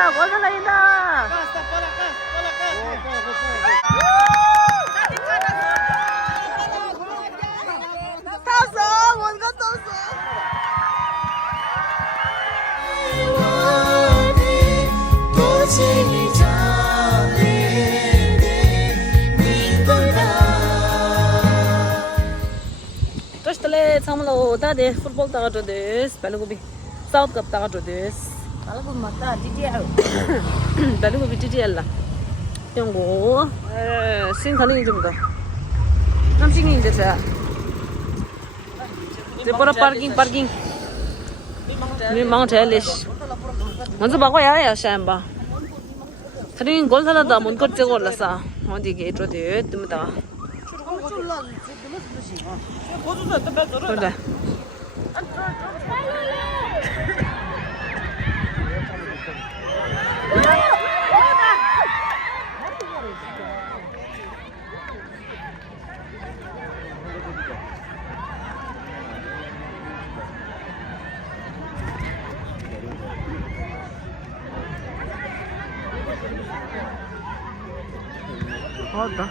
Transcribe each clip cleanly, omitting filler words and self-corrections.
달린다. 골 달린다. 탔어. 뭔가 탔어. Toştale samlo da de futbol da jodes Balugobi South Cup da jodes Balugobi mata DDL Balugobi DDL la Yonggo sin khani jum da nam sing inde sa je pura parking ni mang thalish 먼저 봐고 야야 샴바 그린 골 살아다 못 걸지 골라서 어디 게 저대 뜸다 그래 어다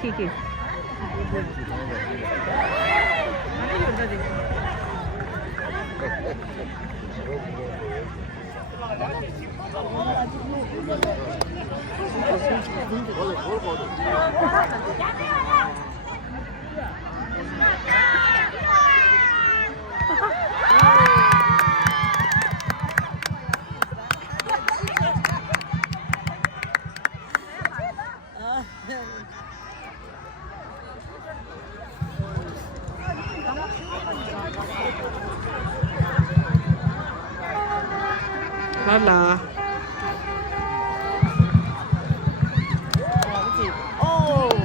키키 Hola. Oh.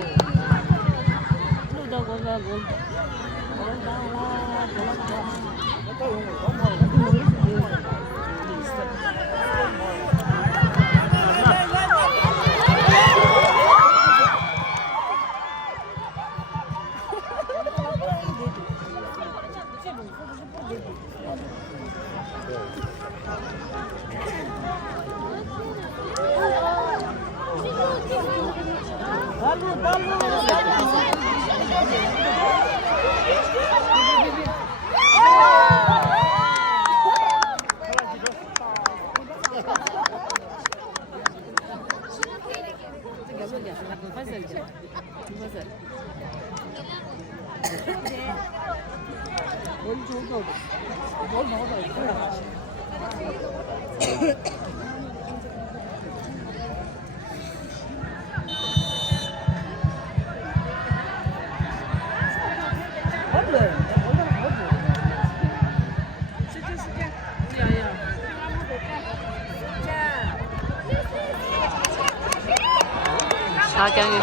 사경이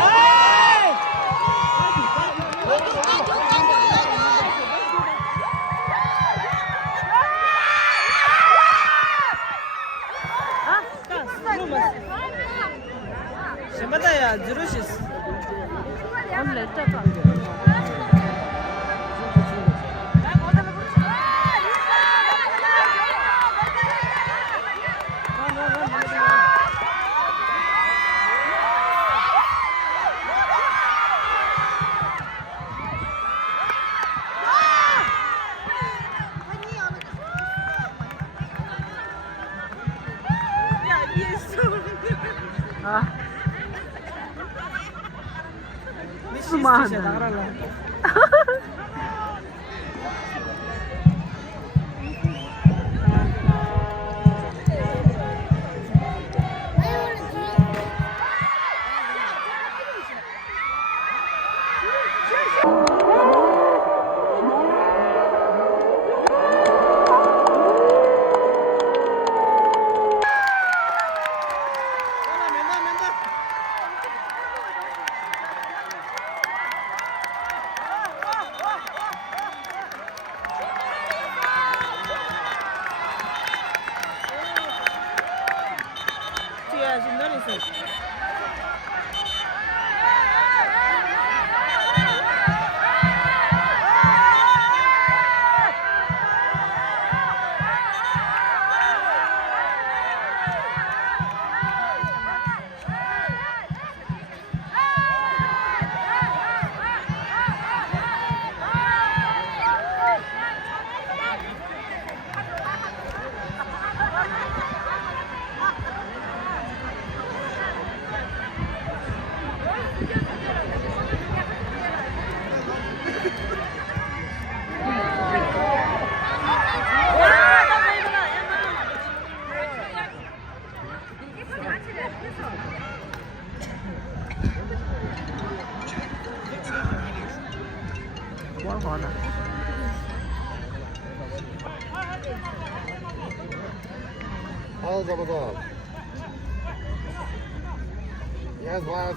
Siapa Jerusis? 원래 떠봐 Mana? 하나 잡아서. Yes, boss.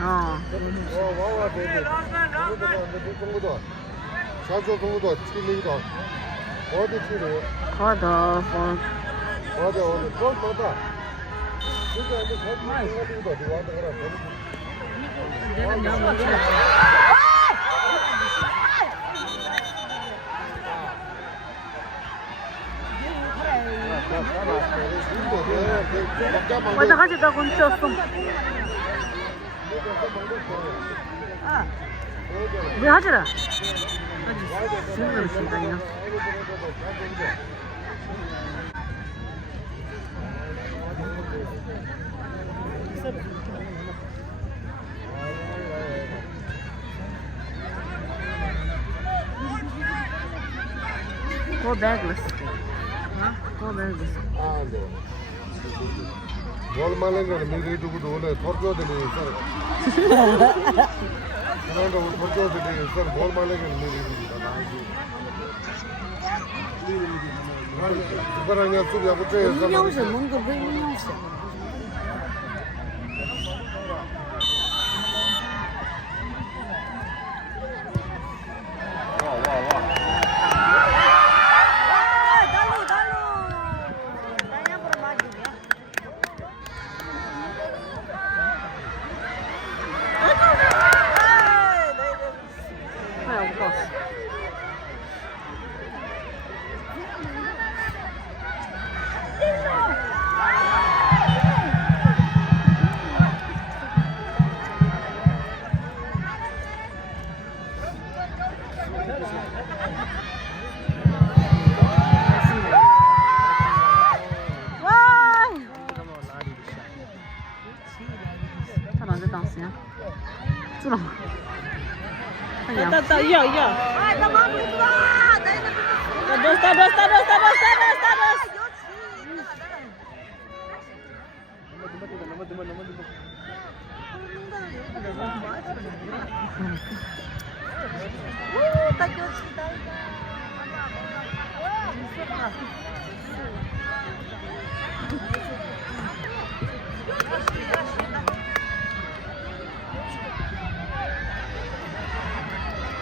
아, 와와 베이비. 동구도. 자주 동구도 튀기기도. 어디 튀기고? 가다, 폰. 어디 돈 받아. 진짜 이제 돈 튀기기도 어디 와도 그래. 내가 먼저. 맞아, 가지다 건졌어. 왜 하지라? 지금 시간이야. Go bagless. Go bagless. 아, 네. 월말에는 미리 두고도 원래 torjo들이 있어. 그런데 우리 torjo들이 있어. 월말에는 미리 두고도 나지. 그거랑 약속이 아버지 해서. 운영실 뭔가 왜 운영실?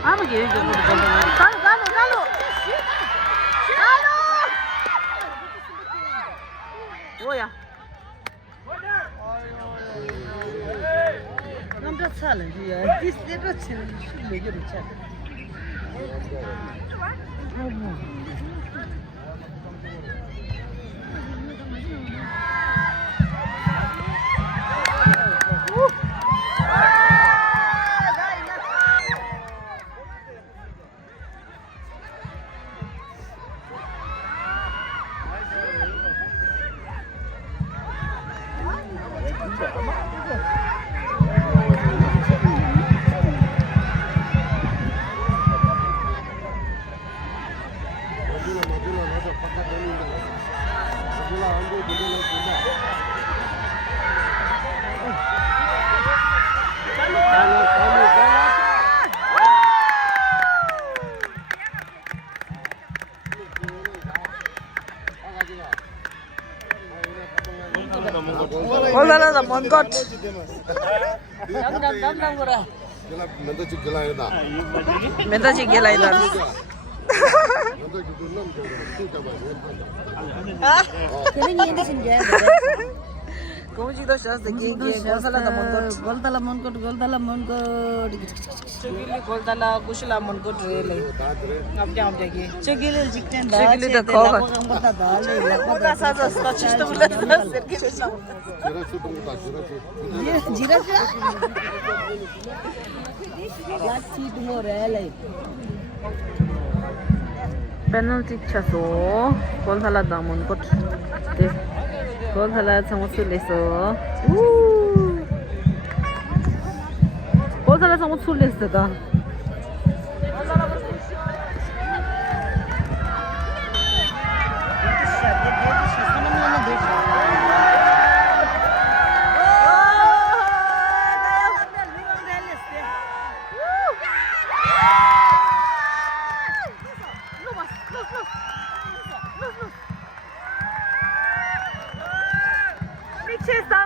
아버지 여기 가로 뭐야? 남자 차는 뒤에 디스트로 치는 메뉴를 차. 올라라다 먼 것. 남남 거라. 멘다지 gelai나. 멘다지 gelai나. 그런 얘기 신기해. 공지도 샤스 게 골살라다 먼 것. 골달라 먼 것, 골달라 먼 것. 저길리 골달라 구실라 먼 것. 갑자기. 저기를 직전 저길리다 거. 거다 달래. 뭐가 사서 스타치도 불렀어. 이렇게 지라죠? 야치 두모레래. 페널티 차서 골살라다 먼 것. 네. 골살라 상호술래서. 골살라 상호술래서가.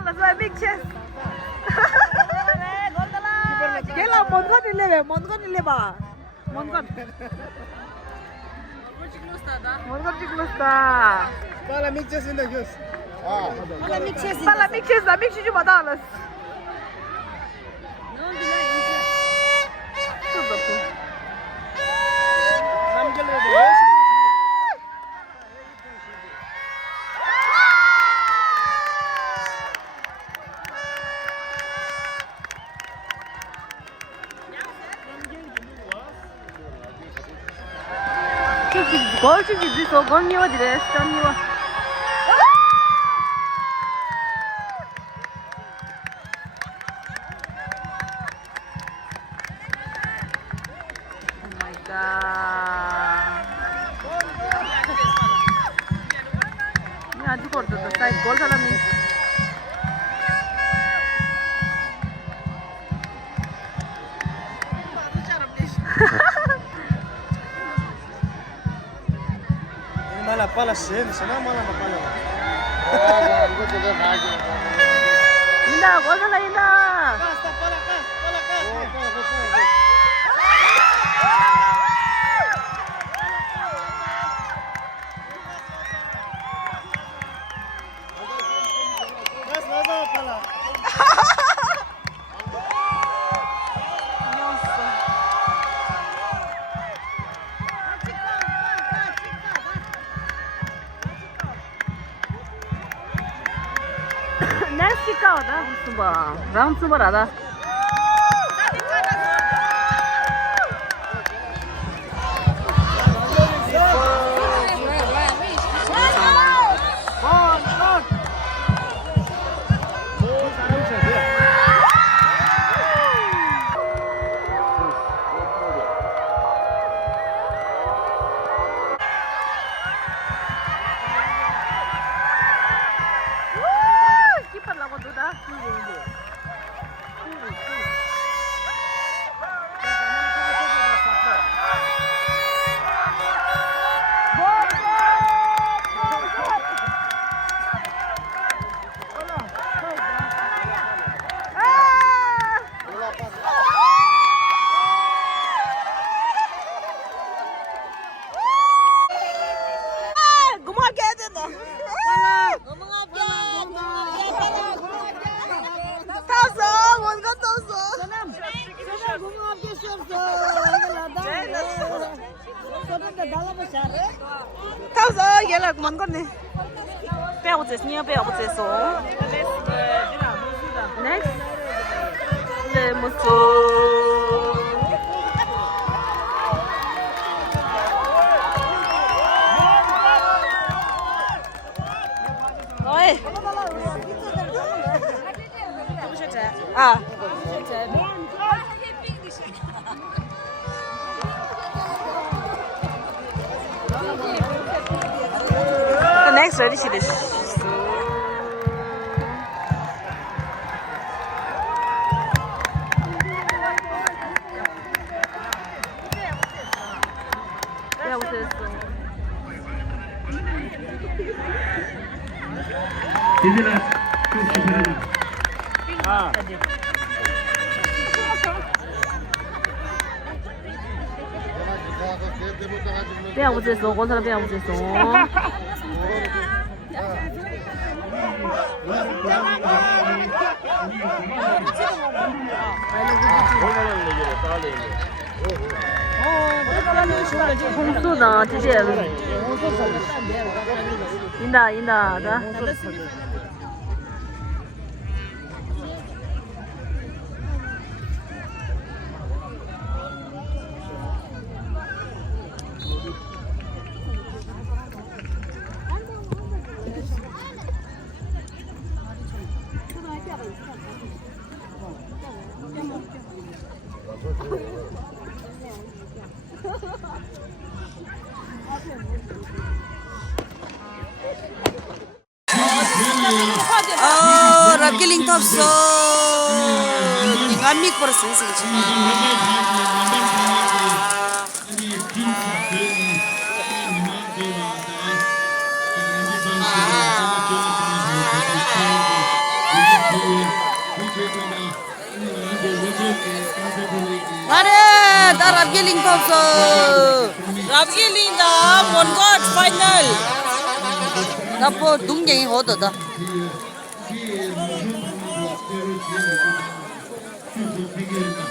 That's my big chest. Gela mongon ile ba. Mongon ciklusta. Pala mixesinde göz. Ha. Pala mixes da mixi badalas. Nam geliyor. Golci di so gonniwa di restaniwa. Oh my god. Ni aji korto to side goal thala mi. मला pala sen, sana मला pala. Inda goal thala inda. Nasty cow da. Round super ada. Thao giờ là món con này. Bèo một nhia bèo một số. Next. Để một số. Rồi. À. The next ready she is. 배양 못했어. 건사람 배양 못했어. 홍수다, 지지. 인다, 가. Rapkiling top so ngamik persen sih. 없어. 라비엘린다 원것 파이널. 나뭐 동생이 얻어다. 피해 피해